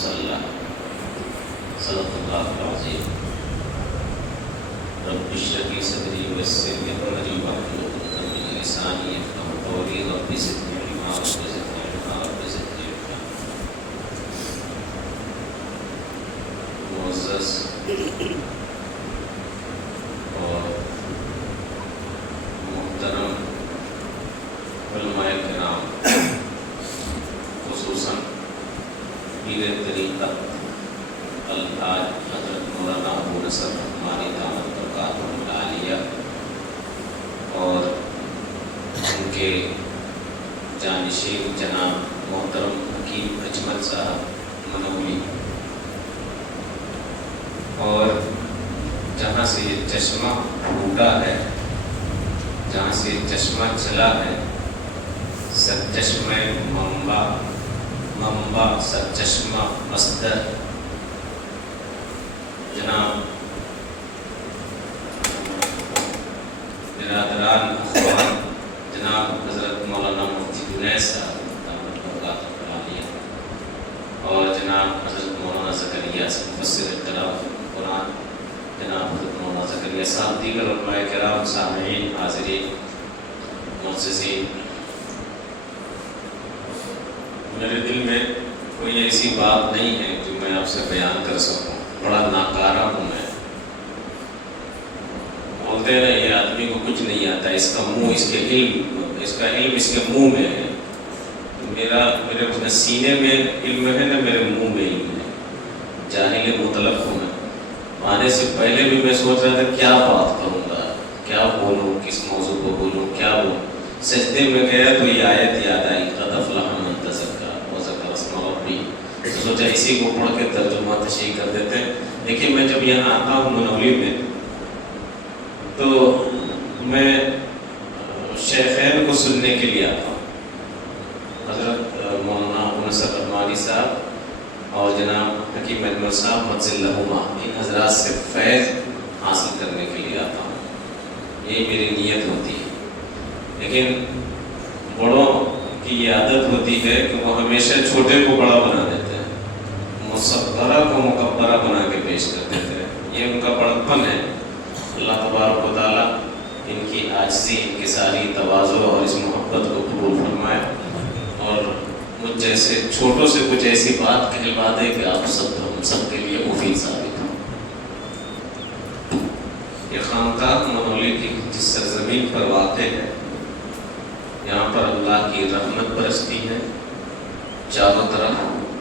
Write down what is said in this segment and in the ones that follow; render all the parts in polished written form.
صلی صدق اللہ العظیم رب اشرح لي صدری ویسر لي امری واحلل عقدۃ من لسانی یفقهوا قولی رب زدنی علما رب زدنی علما رب زدنی علما. معزز اور محترم علماء کرام، خصوصاً پیر طریقت الحاج حضرت مولانا ابو نصر رحمانی دامت برکاتہ العالیہ اور ان کے جانشین جناب محترم حکیم اجمل صاحب منولی، اور جہاں سے یہ چشمہ پھوٹا ہے، جہاں سے یہ چشمہ چلا ہے، سرچشمہ منبع سرچشمہ مصدر جناب برادران اخوان جناب حضرت مولانا مفتی جنید صاحب دامت برکاتہ العالیہ اور جناب حضرت مولانا زکریا مفسر قراءت قرآن جناب حضرت مولانا زکریا صاحب، دیگر علماء کرام، سامعین، حاضرین، معززین، میرے دل میں کوئی ایسی بات نہیں ہے جو میں آپ سے بیان کر سکوں. بڑا ناکارہ ہوں میں. بولتے ہیں یہ آدمی کو کچھ نہیں آتا، اس کا منہ اس کے علم، اس کا علم اس کے منہ میں ہے. میرے نہ سینے میں علم ہے نہ میرے منہ میں علم ہے. جاہل مطلق ہوں میں. آنے سے پہلے بھی میں سوچ رہا تھا کیا بات کروں گا، کیا بولوں، کس موضوع کو بولوں، کیا بولوں. سجدے میں گیا تو یہ آیت یاد آئی، قد افلح من تزکیٰ وذکر اسم ربہ. تو سوچا اسی کو پڑھ کے ترجمہ تشریح کر دیتے ہیں. لیکن میں جب یہاں آتا ہوں منولی میں تو میں شیخین کو سننے کے لیے آتا ہوں. حضرت مولانا ابو نصر رحمانی صاحب اور جناب حکیم اجمل صاحب مجزلہما، ان حضرات سے فیض حاصل کرنے کے لیے آتا ہوں. یہی میری نیت ہوتی ہے. لیکن بڑوں کی یہ عادت ہوتی ہے کہ وہ ہمیشہ چھوٹے کو بڑا بنا دیتے ہیں، مصغرہ کو مکبرہ بنا کے پیش کر دیتے ہیں. یہ ان کا بڑپن ہے. اللہ تبارک و تعالیٰ ان کی عاجزی، ان کی ساری تواضع اور اس محبت کو قبول فرمائے اور مجھ جیسے چھوٹوں سے کچھ ایسی بات کہلوا دے کہ آپ ہم سب کے لیے مفید ثابت ہوں. یہ خانقاہ منولی کی جس سرزمین پر واقع ہے، یہاں پر اللہ کی رحمت برستی ہے. چاروں طرف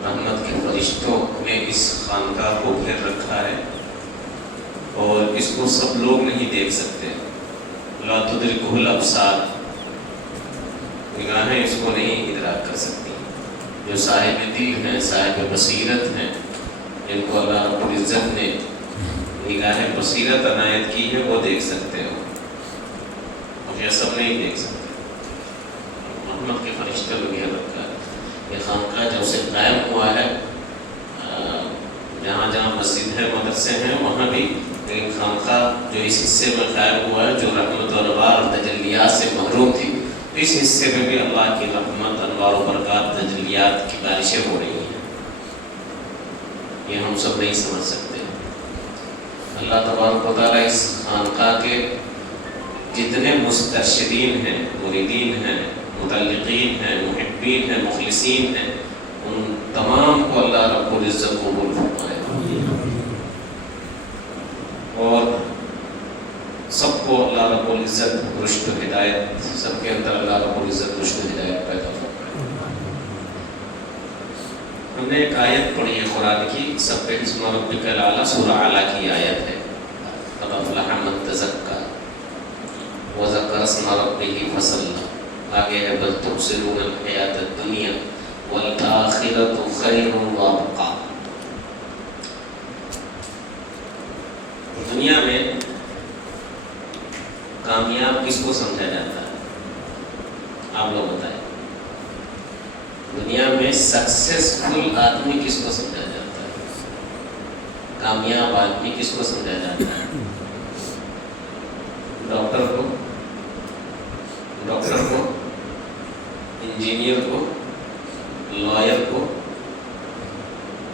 رحمت کے فرشتوں نے اس خانقاہ کو گھیر رکھا ہے اور اس کو سب لوگ نہیں دیکھ سکتے. لا تدرکہ الابصار، نگاہیں اس کو نہیں ادراک کر سکتی. جو صاحب دل ہیں، صاحب بصیرت ہیں، جن کو اللہ رب العزت نے نگاہ بصیرت عنایت کی ہے، وہ دیکھ سکتے ہو. مجھے سب نہیں دیکھ سکتے. رحمت کے فرشتے کو گھیر رکھا ہے. یہ خانقاہ جب سے قائم ہوا ہے، جہاں جہاں مسجد ہے، مدرسے ہیں، وہاں بھی لیکن خانقاہ جو اس حصے میں قائم ہوا ہے جو رحمت و انوار اور تجلیات سے محروم تھی، اس حصے میں بھی اللہ کی رحمت، انوار و برکات، تجلیات کی بارشیں ہو رہی ہیں. یہ ہم سب نہیں سمجھ سکتے. اللہ تبارک و تعالیٰ اس خانقاہ کے جتنے مسترشدین ہیں، مریدین ہیں، متعلقین ہیں، محبین ہیں، مخلصین ہیں، ان تمام کو اللہ رب العزت قبول فرمائے اور سب کو اللہ رب العزت رشد و ہدایت، سب کے اندر اللہ رب العزت رشد و ہدایت پیدا فرمائے. ہم نے ایک آیت پڑھی ہے قرآن کی، سبح اسم ربک الاعلی، سورہ اعلیٰ کی آیت ہے. قد افلح من تزکیٰ وذکر اسم ربہ فصلی. آگے ہے بل تؤثرون الحیاۃ الدنیا والآخرۃ خیر وابقیٰ. دنیا میں کامیاب کس کو سمجھا جاتا ہے؟ آپ لوگ بتائیں. دنیا میں سکسیسفل آدمی کس کو سمجھا جاتا ہے؟ کامیاب آدمی کس کو سمجھا جاتا ہے؟ ڈاکٹر کو، انجینئر کو، لائر کو،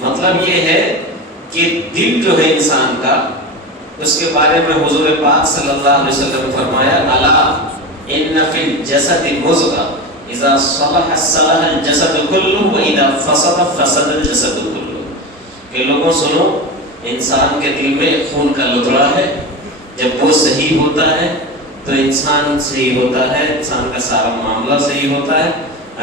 مطلب یہ ہے کہ دل جو ہے انسان کا، اس کے بارے میں حضور پاک صلی اللہ علیہ وسلم نے فرمایا الا ان فی الجسد مضغہ اذا صلح صلح الجسد كله واذا فسد فسد الجسد كله، کہ لوگوں سنو، انسان کے دل میں خون کا لتڑا ہے، جب وہ صحیح ہوتا ہے تو انسان صحیح ہوتا ہے، انسان کا سارا معاملہ صحیح ہوتا ہے،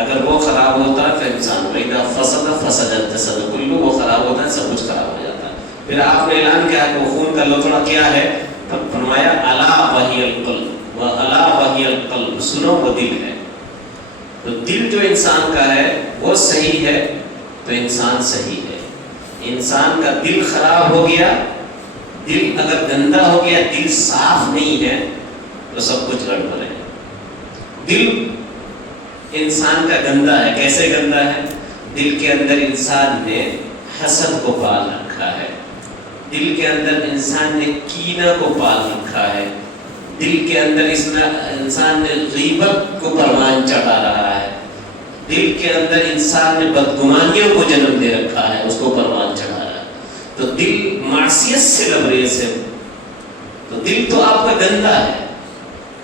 اگر وہ خراب ہوتا ہے تو انسان واذا فسد فسد الجسد كله، وہ خراب ہوتا ہے سب کچھ خراب ہو جاتا ہے۔ پھر آپ نے اعلان کیا کہ خون کا لتڑا کیا ہے؟ فرمایا الا وہی القلب، الا وہی القلب، سنو وہ دل ہے۔ تو دل جو انسان کا ہے وہ صحیح ہے تو انسان صحیح ہے۔ انسان کا دل خراب ہو گیا، دل اگر گندا ہو گیا، دل صاف نہیں ہے تو سب کچھ گڑبڑ ہے۔ دل انسان کا گندا ہے، کیسے گندا ہے؟ دل کے اندر انسان نے حسد کو پال رکھا ہے، دل کے اندر انسان نے کینہ کو پال رکھا ہے، دل کے اندر انسان نے غیبت کو پروان چڑھا رہا ہے، دل کے اندر انسان نے بدگمانیوں کو جنم دے رکھا ہے، اس کو پروان چڑھا رہا ہے۔ تو دل معصیت سے لبریز ہے، تو دل تو آپ کا گندا ہے۔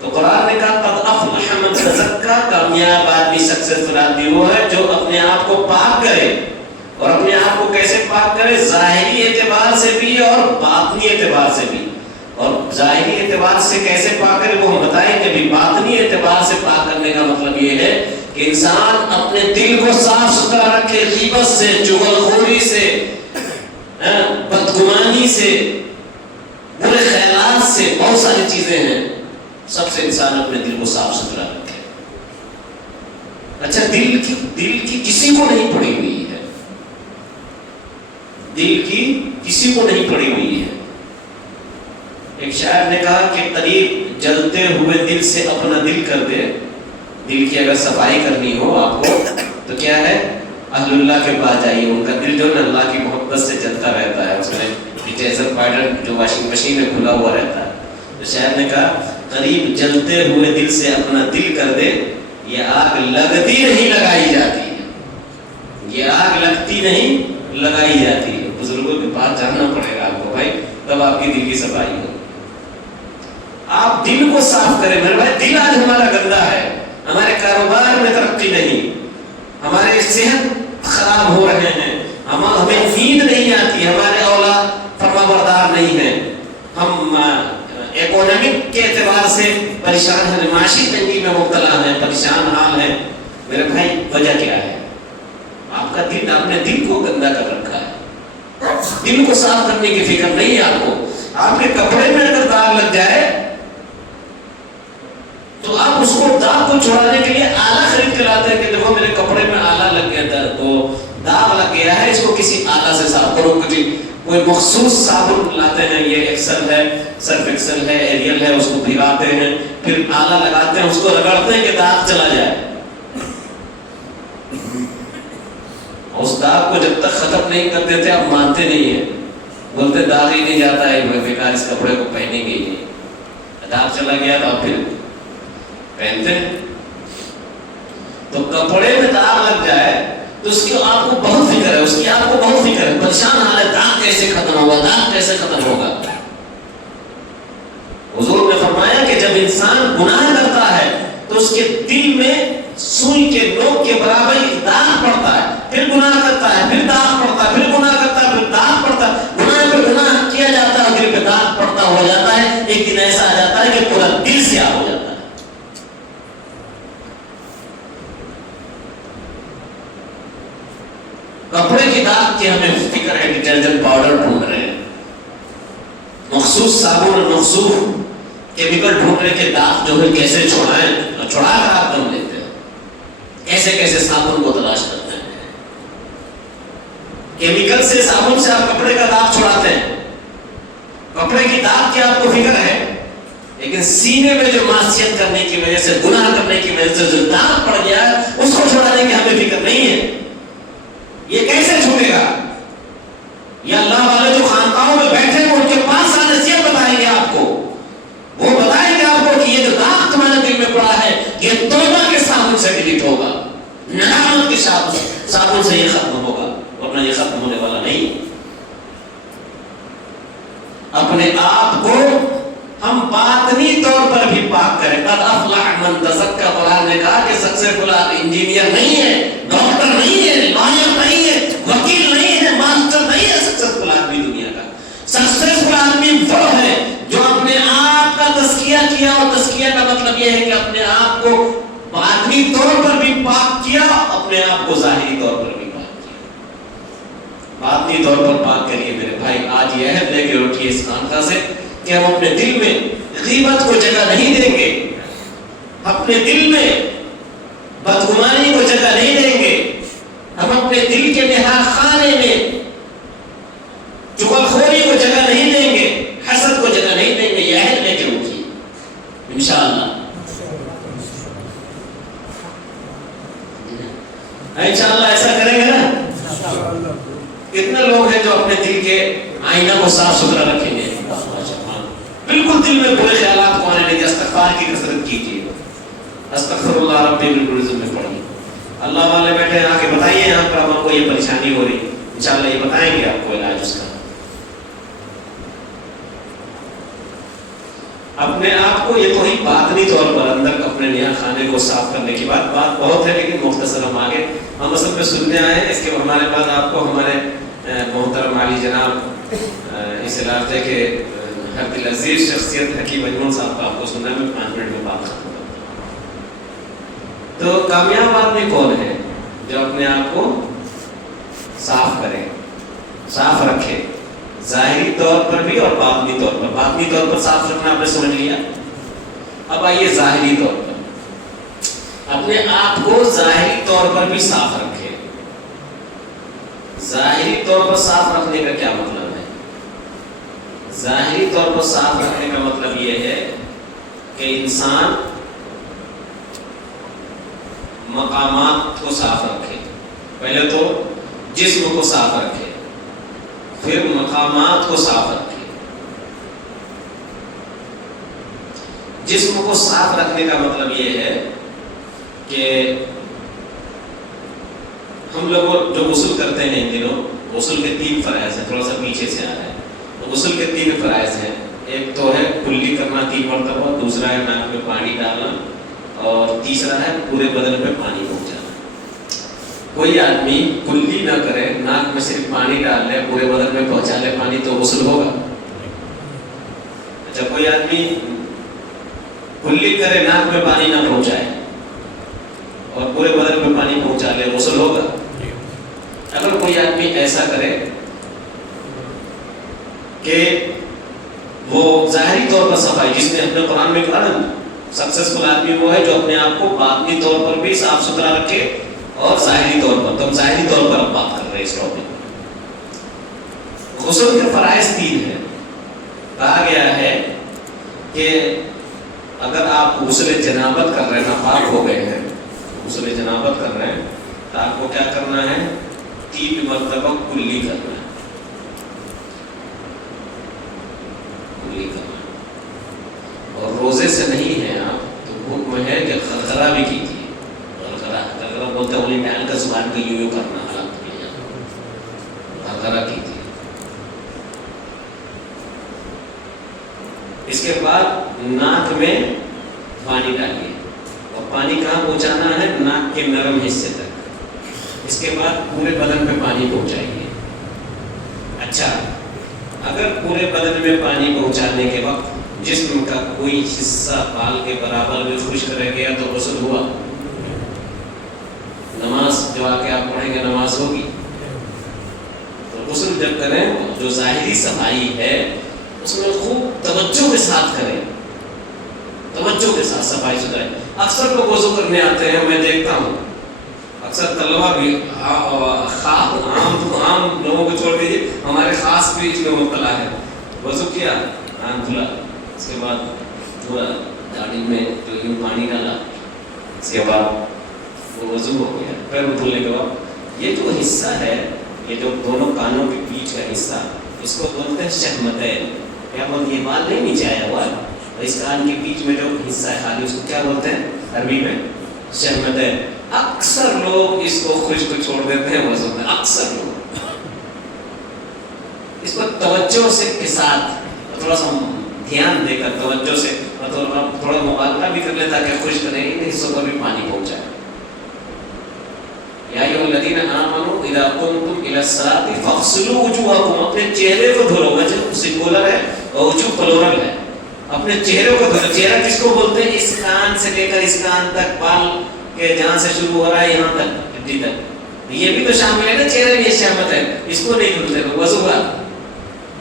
تو قرآن نے کہا قد افلح من تزکا، کامیاب آدمی، سکسیسفل آدمی وہ ہے جو اپنے آپ کو پاک کرے، اور اپنے آپ کو کیسے پاک کرے؟ ظاہری اعتبار سے بھی اور باطنی اعتبار سے بھی۔ اور ظاہری اعتبار سے کیسے پاک کرے وہ ہم بتائیں گے بھی۔ باطنی اعتبار سے پاک کرنے کا مطلب یہ ہے کہ انسان اپنے دل کو صاف ستھرا رکھے، غیبت سے، چغلخوری سے، بدگمانی سے، برے خیالات سے، بہت ساری چیزیں ہیں، سب سے انسان اپنے دل کو صاف ستھرا رکھے۔ اچھا، دل کی کسی کو نہیں پڑی ہوئی ہے، دل کی کسی کو نہیں پڑی ہوئی ہے۔ ایک شاعر نے کہا کہ قریب جلتے ہوئے دل سے اپنا دل کر دے۔ دل کی اگر صفائی کرنی ہو آپ کو تو کیا ہے؟ اہل اللہ کے پاس جائیے، ان کا دل جو ہے اللہ کی محبت سے جلتا رہتا ہے، اس میں ڈٹرجنٹ پاؤڈر جو واشنگ مشین میں کھلا ہوا رہتا ہے۔ تو شاعر نے کہا قریب جلتے ہوئے دل سے اپنا دل کر دے، یہ آگ لگتی نہیں لگائی جاتی ہے، یہ آگ لگتی نہیں لگائی جاتی ہے۔ بزرگوں کے پاس جانا پڑے گا آپ کو بھائی، تب آپ کی دل کی صفائی ہو۔ آپ دل کو صاف کریں میرے بھائی۔ دل آج ہمارا گندا ہے، ہمارے کاروبار میں ترقی نہیں، ہمارے صحت خراب ہو رہے ہیں، ہمیں نیند نہیں آتی، ہمارے اولاد فرما بردار نہیں ہیں، ہم اکونامک کے اعتبار سے پریشان ہیں، معاشی تنگی میں مبتلا ہیں، پریشان حال ہیں۔ میرے بھائی وجہ کیا ہے؟ آپ کا دل، آپ نے دل کو گندا کر رکھا ہے، دل کو صاف کرنے کی فکر نہیں ہے آپ کو۔ آپ کے کپڑے میں اگر داغ لگ جائے تو آپ اس کو داغ کو چھڑانے کے لیے آلہ خرید کے لاتے ہیں کہ دیکھو میرے کپڑے میں آلہ لگ گیا تھا، تو داغ لگ گیا ہے، اس کو کسی آلہ سے صاف کرو۔ کوئی مخصوص صابن لاتے ہیں، یہ ایکسل ہے، سرف ایکسل ہے، ایریل ہے، اس کو بھگاتے ہیں، پھر آلہ لگاتے ہیں، اس کو رگڑتے ہیں کہ داغ چلا جائے۔ اس داغ کو جب تک ختم نہیں کرتے تھے آپ مانتے نہیں ہیں، بولتے داغ ہی نہیں جاتا ہے، بیکار اس کپڑے کو پہنیں گے ہی۔ داغ چلا گیا تو آپ پھر پہنتے ہیں۔ تو کپڑے میں داغ لگ جائے تو اس کی آپ کو بہت فکر ہے، اس کی آپ کو بہت فکر ہے، پریشان حال ہے، داغ کیسے ختم ہوگا، داغ کیسے ختم ہوگا۔ حضور نے فرمایا کہ جب انسان گناہ کرتا ہے تو اس کے دل میں سوئی کے نوک کے برابر ایک داغ پڑتا ہے، پھر گناہ کرتا ہے، پھر داغ پڑتا ہے، پھر گناہ کرتا ہے، پھر داغ پڑتا ہے، گناہ پہ گناہ کیا جاتا ہے، دل پہ داغ پڑتا ہو جاتا ہے۔ ایک دن ایسا آ جاتا ہے کہ پورا دل سے آ ہو جاتا ہے۔ کپڑے کی داغ کی ہمیں فکر ہے، ڈٹرجنٹ پاؤڈر ڈھونڈ رہے ہیں، مخصوص صابن اور مخصوص کیمیکل ڈھونڈ رہے کہ داغ جو ہے کیسے چھڑائیں، اور چھڑا کر آپ کم لیتے ہیں، کیسے کیسے صابن کو تلاش کرتے ہیں، کیمیکل سے، صابن سے آپ کپڑے کا داغ چھڑاتے ہیں۔ کپڑے کی داغ کی آپ کو فکر ہے، لیکن سینے میں جو معصیت کرنے کی وجہ سے، گناہ کرنے کی وجہ سے جو داغ پڑ گیا ہے، اس کو چھڑانے کی ہمیں فکر نہیں ہے۔ یہ کیسے چھوٹے گا؟ یہ اللہ والے جو خانقاہوں میں بیٹھے ہیں ان کے پاس نصیحت بتائیں گے آپ کو، وہ بتائیں گے آپ کو کہ یہ جو داغ تمہارے دل میں پڑا ہے یہ توبہ کے صابن سے ڈیلیٹ ہوگا، ندامت کے صابن سے یہ ختم ہوگا، ورنہ یہ ختم ہونے والا نہیں۔ اپنے آپ کو ہم باطنی طور پر بھی پاک کریں. قد افلح من تزکا. قرآن نے کہا کہ سکسیسفل آدمی انجینئر نہیں ہے, ڈاکٹر نہیں ہے, لائر نہیں ہے, وکیل نہیں ہے, ماسٹر نہیں ہے. سکسیسفل آدمی دنیا کا سکسیسفل آدمی وہ ہے جو اپنے آپ کا تزکیہ کیا, اور تزکیہ کا مطلب یہ ہے کہ اپنے آپ کو باطنی طور پر بھی پاک کیا, اپنے آپ کو ظاہری طور پر بھی پاک کیا. باطنی طور پر پاک کریے میرے بھائی. آج یہ عہد لے کے اٹھیے اس خانقاہ سے کہ ہم اپنے دل میں غیبت کو جگہ نہیں دیں گے, اپنے دل میں بدگمانی کو جگہ نہیں دیں گے, ہم اپنے دل کے نہاد خانے میں چغلخوری کو جگہ نہیں دیں گے, حسد کو جگہ نہیں دیں گے. یہ عہد لے کے اٹھیے انشاءاللہ. انشاءاللہ ایسا کریں گے نا. کتنے لوگ ہیں جو اپنے دل کے آئینہ کو صاف ستھرا رکھیں گے؟ بالکل دل میں برے خیالات کو آنے لگے. استغفار کی کثرت کیجیے. استغفر اللہ ربی بالکل میں پڑھیے. اللہ والے بیٹھے ہیں, آ کے بتائیے یہاں پر ہم کو یہ پریشانی ہو رہی, انشاءاللہ یہ بتائیں گے آپ کو علاج اس کا. اپنے آپ کو یہ تو ہی باطنی طور پر اندر اپنے نیا خانے کو صاف کرنے کی بات بہت ہے, لیکن مختصر ہم آگے ہم اصل میں سننے آئے ہیں. اس کے ہمارے پاس آپ کو ہمارے محترم عالی جناب اس علاقے کے ہر دل عزیز شخصیت حکیم اجمل صاحب کا آپ کو سننا ہے. میں 5 منٹ میں بات ختم کرتا ہوں. تو کامیاب آدمی کون ہے؟ جو اپنے آپ کو صاف کرے, صاف رکھے, ظاہری طور پر بھی اور باطنی طور پر. باطنی طور پر صاف رکھنا آپ نے سمجھ لیا. اب آئیے ظاہری طور پر. اپنے آپ کو ظاہری طور پر بھی صاف رکھے. ظاہری طور پر صاف رکھنے کا کیا مطلب ہے؟ ظاہری طور پر صاف رکھنے کا مطلب یہ ہے کہ انسان مقامات کو صاف رکھے. پہلے تو جسم کو صاف رکھے, پھر مقامات کو صاف رکھے. جسم کو صاف رکھنے کا مطلب یہ ہے کہ ہم لوگ جو غسل کرتے ہیں ان دنوں, غسل کے 3 فرائض ہیں. تھوڑا سا پیچھے سے آ رہا ہے. غسل کے 3 فرائض ہیں. ایک تو ہے کلی کرنا 3 مرتبہ, دوسرا ہے ناک میں پانی ڈالنا, اور تیسرا ہے پورے بدن میں پانی پہنچانا. کوئی آدمی کلی نہ کرے, ناک میں صرف پانی ڈال لے, پورے بدن میں پہنچا لے پانی, تو غسل ہوگا؟ اچھا, کوئی آدمی کلی کرے, ناک میں پانی نہ پہنچائے اور پورے بدن میں پانی پہنچا لے, غسل ہوگا؟ اگر کوئی آدمی ایسا کرے کہ وہ ظاہری طور پر صفائی, جس نے اپنے قرآن میں کہا نا سکسیسفل آدمی وہ ہے جو اپنے آپ کو باطنی طور پر بھی صاف ستھرا رکھے اور ظاہری طور پر. تو ہم ظاہری طور پر اب بات کر رہے ہیں اس ٹاپک. غسل کے فرائض 3 ہیں. کہا گیا ہے کہ اگر آپ غسل جنابت کر رہے ہیں, ناپاک ہو گئے ہیں, غسل جنابت کر رہے ہیں, تو آپ کو کیا کرنا ہے؟ 3 مرتبہ کلی کرنا ہے. کلی کرنا ہے. اور روزے سے نہیں ہے آپ, تو حکم ہے کہ خرخرہ بھی کیجیے. خرخرہ بولتے ہیں میل کا زبان کا یوں کرنا, خرخرہ کیجیے. اس کے بعد ناک میں پانی ڈالیے, اور پانی کہاں پہنچانا ہے؟ ناک کے نرم حصے تک. اس کے بعد پورے بدن میں پانی پہنچائیے. اچھا, اگر پورے بدن میں پانی پہنچانے کے وقت جسم کا کوئی حصہ بال کے برابر میں خشک رہ گیا تو غسل ہوا؟ نماز جو آ کے آپ پڑھیں گے نماز ہوگی. تو غسل جب کریں, جو ظاہری صفائی ہے اس میں خوب توجہ کے ساتھ کریں, توجہ کے ساتھ صفائی ستھرائی. اکثر لوگ وضو کرنے آتے ہیں, میں دیکھتا ہوں اکثر طلبا بھی, عام لوگوں کو چھوڑ دیجیے, ہمارے خاص بھی اس میں مبتلا ہے. وضو کیا, ہاتھ دھلا, اس کے بعد تھوڑا داڑھی میں جو یوں پانی ڈالا, اس کے بعد وہ وضو ہو گیا. پیر دھلنے کے بعد یہ جو حصہ ہے, یہ جو دونوں کانوں کے بیچ کا حصہ, اس کو بولتے ہیں شہمتین. کیا بولتے ہیں؟ یہ بال نہیں نیچے آیا ہوا ہے, اور اس کان کے بیچ میں جو حصہ ہے خالی, اس کو کیا بولتے ہیں عربی میں؟ شہمتین. اکثر لوگ اس کو خشک چھوڑ دیتے ہیں وضو میں, اکثر لوگ اس کو توجہ سے کے ساتھ تھوڑا سا دھیان دے کر توجہ سے تھوڑا مقابلہ بھی کر لے تاکہ خوش کریں ان حصوں پر بھی پانی پہنچائے. یا ایھا الذین آمنوا اذا قمتم الی الصلاۃ فاغسلوا وجوہکم، اپنے چہرے کو دھو. وجہ سنگولر ہے اور وجوہ پلورل ہے. اپنے چہرے کو دھو. چہرہ کس کو بولتے ہیں؟ اس کان سے لے کر اس کان تک، بال کے جہاں سے شروع ہو رہا ہے یہاں تک، ہڈی تک. یہ بھی تو شامل ہے نا، چہرے میں شامت ہے. اس کو نہیں بولتے. وضو ہوا،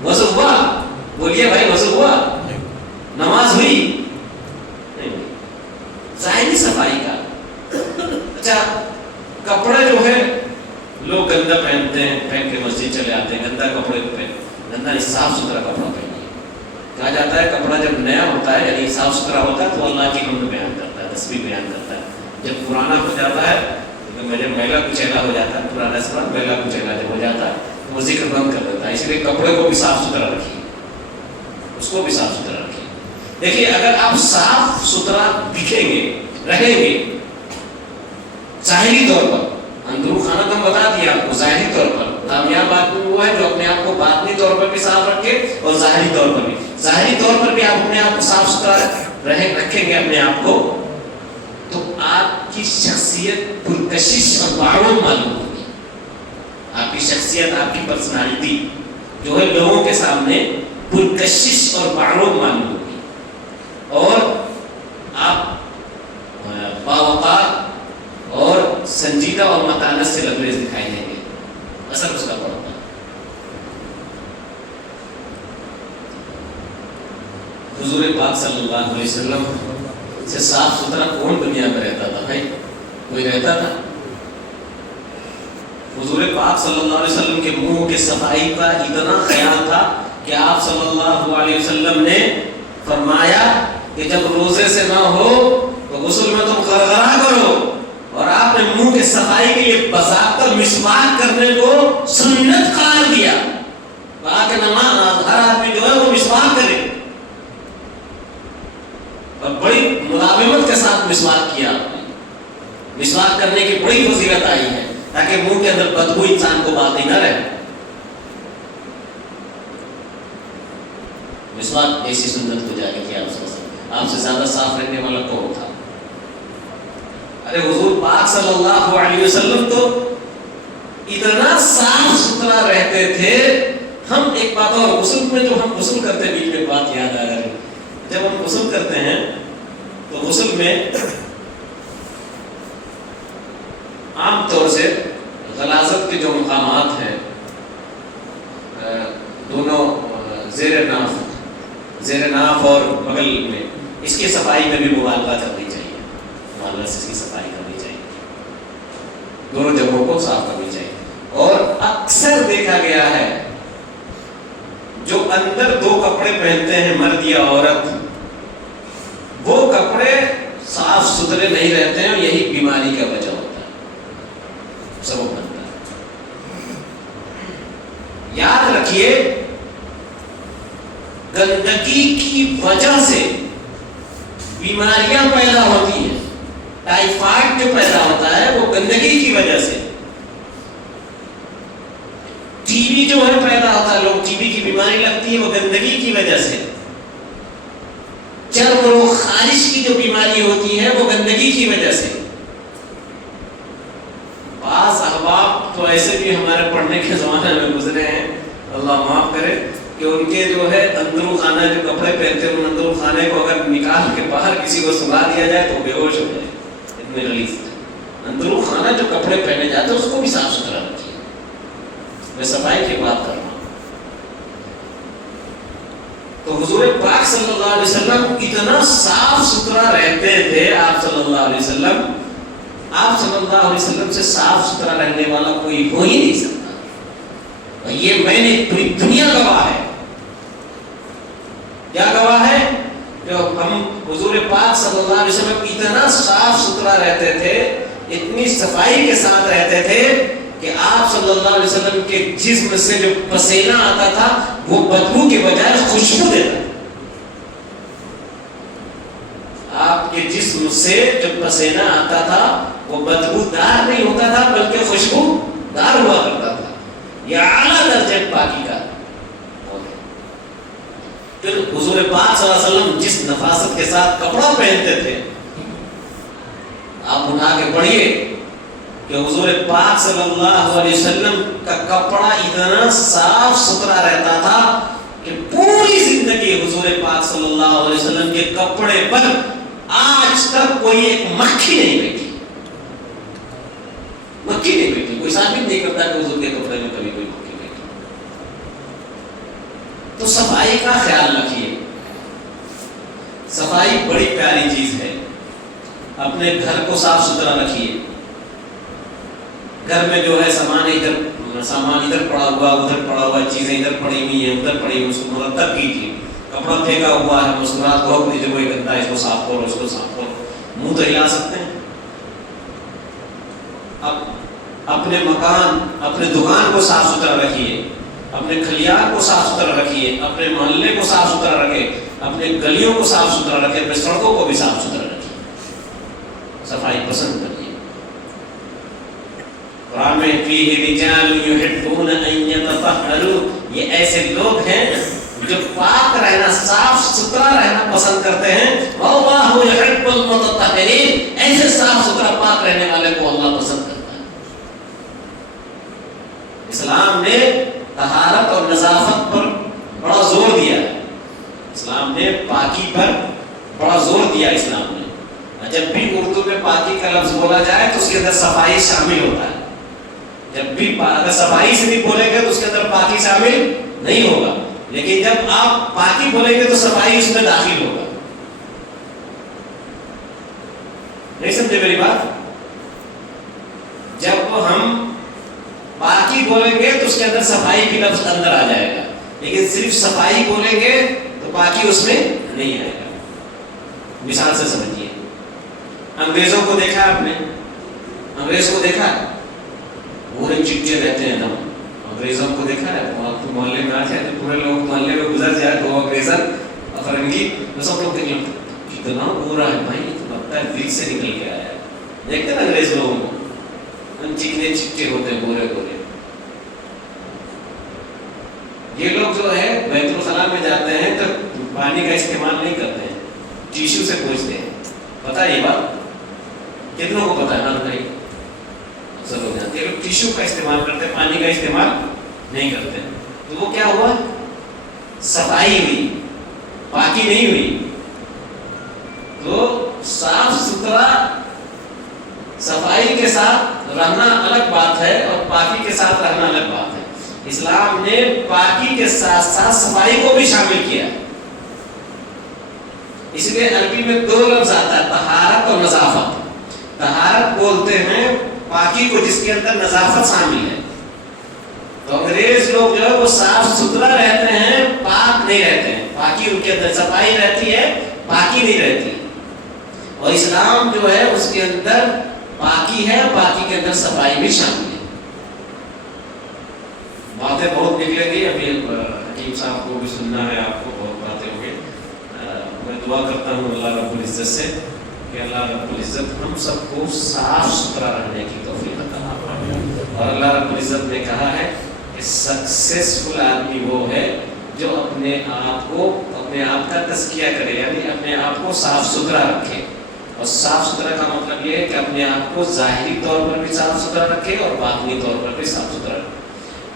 وضو ہوا، بولیے بھائی وضو ہوا، نماز ہوئی نہیں. ظاہری صفائی کا. اچھا کپڑا جو ہے لوگ گندا پہنتے ہیں، پہن کے مسجد چلے آتے ہیں. گندا کپڑے پہن، گندا نہیں، صاف ستھرا کپڑا پہنیے. کہا جاتا ہے کپڑا جب نیا ہوتا ہے یعنی صاف ستھرا ہوتا ہے تو اللہ کی حمد بیان کرتا ہے، تسبیح بیان کرتا ہے. جب پرانا ہو جاتا ہے، جب میلا کچیلا ہو جاتا ہے، پرانا سے میلا کچیلا جب ہو جاتا ہے تو وہ ذکر بند کر دیتا ہے. اس لیے کپڑے کو بھی صاف ستھرا رکھیے، اس کو بھی صاف ستھرا رکھیے. دیکھیے اگر آپ صاف ستھرا دکھیں گے، رہیں گے ظاہری طور پر، اندرون خانہ تو ہم بتا دیا آپ کو، ظاہری طور پر کامیاب آدمی وہ ہے جو اپنے آپ کو باطنی طور پر بھی صاف رکھے اور ظاہری طور پر بھی. ظاہری طور پر بھی آپ اپنے آپ کو صاف ستھرا رکھیں گے اپنے آپ کو تو آپ کی شخصیت پرکشش اور باروم معلوم ہوگی. آپ کی شخصیت، آپ کی پرسنالٹی جو ہے لوگوں کے سامنے پرکشش اور باروم معلوم ہوگی اور آپ باوقار اور سنجیدہ اور متانت سے لبریز دکھائی دیں گے. اثر اس کا پڑتا ہے. حضور پاک صلی اللہ علیہ وسلم سے صاف ستھرا کون دنیا میں رہتا تھا بھائی؟ کوئی رہتا تھا؟ حضور پاک صلی اللہ علیہ وسلم کے منہ کی صفائی کا اتنا خیال تھا کہ آپ صلی اللہ علیہ وسلم نے فرمایا کہ جب روزے سے نہ ہو تو غسل میں تم غرغرہ کرو. اور آپ نے منہ کی صفائی کے لیے باضابطہ مسواک کرنے کو سنت قرار دیا. کہا کہ نماز ہر آدمی جو ہے وہ مسواک کرے اور بڑی ملاومت کے ساتھ مسواک کیا. مسواک کرنے کی بڑی فضیلت آئی ہے تاکہ منہ کے اندر بدبو انسان کو باقی نہ رہے. مسواک ایسی سنت کو جاری کیا آپ سے زیادہ صاف رہنے والا کون تھا؟ ارے حضور پاک صلی اللہ علیہ وسلم تو اتنا صاف ستھرا رہتے تھے. ہم ایک بات اور، غسل میں جو ہم غسل کرتے ہیں، بیچ میں بات یاد آ رہی ہے، جب ہم غسل کرتے ہیں تو غسل میں عام طور سے غلاظت کے جو مقامات ہیں دونوں زیر ناف اور بغل میں، اس کی صفائی میں بھی مبالغہ کرنی چاہیے. مبالغہ سے اس کی صفائی کرنی چاہیے، دونوں جگہوں کو صاف کرنی چاہیے. اور اکثر دیکھا گیا ہے جو اندر دو کپڑے پہنتے ہیں مرد یا عورت، وہ کپڑے صاف ستھرے نہیں رہتے ہیں اور یہی بیماری کا وجہ ہوتا ہے، سبب بنتا ہے. یاد رکھیے گندگی کی وجہ سے بیماریاں پیدا ہوتی ہیں. ٹائیفائڈ جو پیدا ہوتا ہے وہ گندگی کی وجہ سے. ٹی بی جو ہے پیدا ہوتا ہے، لوگ ٹی بی کی بیماری لگتی ہے وہ گندگی کی وجہ سے. چرم روگ خارش کی جو بیماری ہوتی ہے وہ گندگی کی وجہ سے. بعض احباب تو ایسے بھی ہمارے پڑھنے کے زمانے میں گزرے ہیں، اللہ معاف کرے، کہ ان کے جو ہے اندرون خانہ جو کپڑے پہنتے ہیں ان اندرون خانے کو اگر نکال کے باہر کسی کو سنگا دیا جائے تو بے ہوش ہو جائے. اتنے غلیظ اندرون خانہ جو کپڑے پہنے جاتے ہیں اس کو بھی صاف ستھرا رکھیے. میں صفائی کی بات کر رہا ہوں. تو حضور پاک صلی اللہ علیہ وسلم اتنا صاف ستھرا رہتے تھے. آپ صلی اللہ علیہ وسلم سے صاف ستھرا رہنے والا کوئی ہو ہی نہیں سکتا. یہ میں نے پوری دنیا گواہ ہے. کیا گواہ ہے؟ کہ ہم حضور پاک صلی اللہ علیہ وسلم اتنا صاف ستھرا رہتے تھے، اتنی صفائی کے ساتھ رہتے تھے کہ آپ صلی اللہ علیہ وسلم کے جسم سے جو پسینہ آتا تھا وہ بدبو کے بجائے خوشبو دیتا تھا. آپ کے جسم سے جو پسینہ آتا تھا وہ بدبو دار نہیں ہوتا تھا بلکہ خوشبو دار ہوا کرتا تھا. یہ اعلیٰ درجے پاکی کا. پھر حضور پاک صلی اللہ علیہ وسلم جس نفاست کے ساتھ کپڑا پہنتے تھے، آپ اٹھا کے پڑھیے کہ حضور پاک صلی اللہ علیہ وسلم کا کپڑا اتنا صاف ستھرا رہتا تھا کہ پوری زندگی حضور پاک صلی اللہ علیہ وسلم کے کپڑے پر آج تک کوئی ایک مکھی نہیں بیٹھی، مکھی نہیں بیٹھی. کوئی ثابت نہیں کرتا کہ حضور کے کپڑے میں کبھی کوئی مکھی بیٹھی. تو صفائی کا خیال رکھیے. صفائی بڑی پیاری چیز ہے. اپنے گھر کو صاف ستھرا رکھیے. گھر میں جو ہے سامان ادھر پڑا ہوا ادھر پڑا ہوا، چیزیں ادھر پڑی ہوئی ہیں ادھر پڑی ہوئی، اس کو مرتب کیجیے. کپڑا پھینکا ہوا ہے، مسکرات کو اپنی جگہ گندا ہے، اس کو صاف کرو، اس کو صاف کرو. منہ تو ہلا سکتے ہیں. اب اپنے مکان، اپنے دکان کو صاف ستھرا رکھیے، اپنے کھلیان کو صاف ستھرا رکھیے، اپنے محلے کو صاف ستھرا رکھے، اپنے گلیوں کو صاف ستھرا رکھے، اپنے سڑکوں کو بھی صاف ستھرا رکھیے. صفائی پسند کریے. قرآن میں فیہ رجال یحبون ان یتطہروا، یہ ایسے لوگ ہیں جو پاک رہنا، صاف ستھرا رہنا پسند کرتے ہیں. واللہ یحب المتطہرین، ایسے صاف ستھرا پاک رہنے والے کو اللہ پسند کرتا ہے. اسلام نے طہارت اور نظافت پر بڑا زور دیا ہے. اسلام نے پاکی پر بڑا زور دیا. اسلام نے جب بھی اردو میں پاکی کا لفظ بولا جائے تو اس کے اندر صفائی شامل ہوتا ہے. جب بھی اگر صفائی سے بھی بولیں گے تو اس کے اندر پاکی شامل نہیں ہوگا، لیکن جب آپ پاکی بولیں گے تو صفائی اس میں داخل ہوگا. نہیں سمجھے میری بات؟ جب ہم پاکی بولیں گے تو اس کے اندر صفائی کی لفظ اندر آ جائے گا، لیکن صرف صفائی بولیں گے تو پاکی اس میں نہیں آئے گا. مثال سے سمجھیے. انگریزوں کو دیکھا آپ نے؟ انگریز کو دیکھا ہے؟ پورے چٹے رہتے ہیں دم. انگریزوں کو دیکھا ہے؟ آپ کو محلے میں آ جائے تو پورے لوگ محلے میں گزر جائے تو انگریزن فرنگی تو سب لوگ دیکھ لیں کتنا پورا ہے بھائی، تو لگتا ہے دل سے نکل کے آیا ہے. دیکھتے نا انگریز لوگوں کو، ہم چکنے چٹے ہوتے ہیں پورے پورے. یہ لوگ جو ہے بیت الخلاء میں جاتے ہیں تو پانی کا استعمال نہیں کرتے ہیں، ٹیشو سے پوچھتے ہیں. پتا ہے یہ بات؟ کتنوں کو پتا ہے؟ نہ نہیں اکثر ہو جاتے ہیں. لوگ ٹیشو کا استعمال کرتے ہیں، پانی کا استعمال نہیں کرتے. تو وہ کیا ہوا؟ صفائی ہوئی، پاکی نہیں ہوئی. تو صاف ستھرا صفائی کے ساتھ رہنا الگ بات ہے اور پاکی کے ساتھ رہنا الگ بات ہے. اسلام نے پاکی کے ساتھ ساتھ صفائی کو بھی شامل کیا. اس لیے عربی میں دو لفظ آتا ہے، طہارت اور نظافت. طہارت بولتے ہیں پاکی کو جس کے اندر نظافت شامل ہے. تو انگریز لوگ جو ہے وہ صاف ستھرا رہتے ہیں، پاک نہیں رہتے ہیں. پاکی ان کے اندر صفائی رہتی ہے، پاکی نہیں رہتی. اور اسلام جو ہے اس کے اندر پاکی ہے، پاکی کے اندر صفائی بھی شامل ہے. باتیں بہت نکلیں گی. ابھی حکیم صاحب کو بھی سننا ہے، آپ کو بہت باتیں ہوں گی. میں دعا کرتا ہوں اللہ رب العزت سے کہ اللہ رب العزت ہم سب کو صاف ستھرا رہنے کی توفیق عطا فرمائے. اور اللہ رب العزت نے کہا ہے کہ سکسیسفل آدمی وہ ہے جو اپنے آپ کا تزکیہ کرے، یعنی اپنے آپ کو صاف ستھرا رکھے. اور صاف ستھرا کا مطلب یہ ہے کہ اپنے آپ کو ظاہری طور پر بھی صاف ستھرا رکھے اور باطنی طور پر بھی صاف ستھرا رکھے.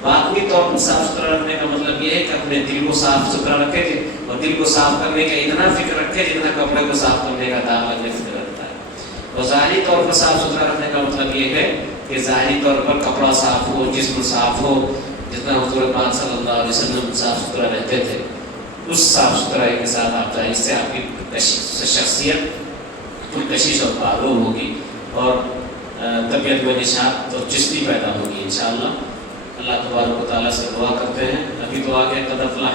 باطنی طور پر صاف ستھرا رکھنے کا مطلب یہ ہے کہ اپنے دل کو صاف ستھرا رکھے، اور دل کو صاف کرنے کا اتنا فکر رکھے جتنا کپڑے کو صاف کرنے کا داغ لگنے فکر رکھتا ہے. اور ظاہری طور پر صاف ستھرا رکھنے کا مطلب یہ ہے کہ ظاہری طور پر کپڑا صاف ہو، جسم صاف ہو. جتنا حضور پاک صلی اللہ علیہ وسلم صاف ستھرا رہتے تھے اس صاف ستھرائی کے ساتھ آپ جائیں. اس سے آپ کی شخصیت پرکشش اور معلوم ہوگی اور طبیعت میں نشاط اور چستی پیدا ہوگی انشاءاللہ. اللہ تبارک و تعالیٰ سے دعا کرتے ہیں. ابھی تو آگے قد افلح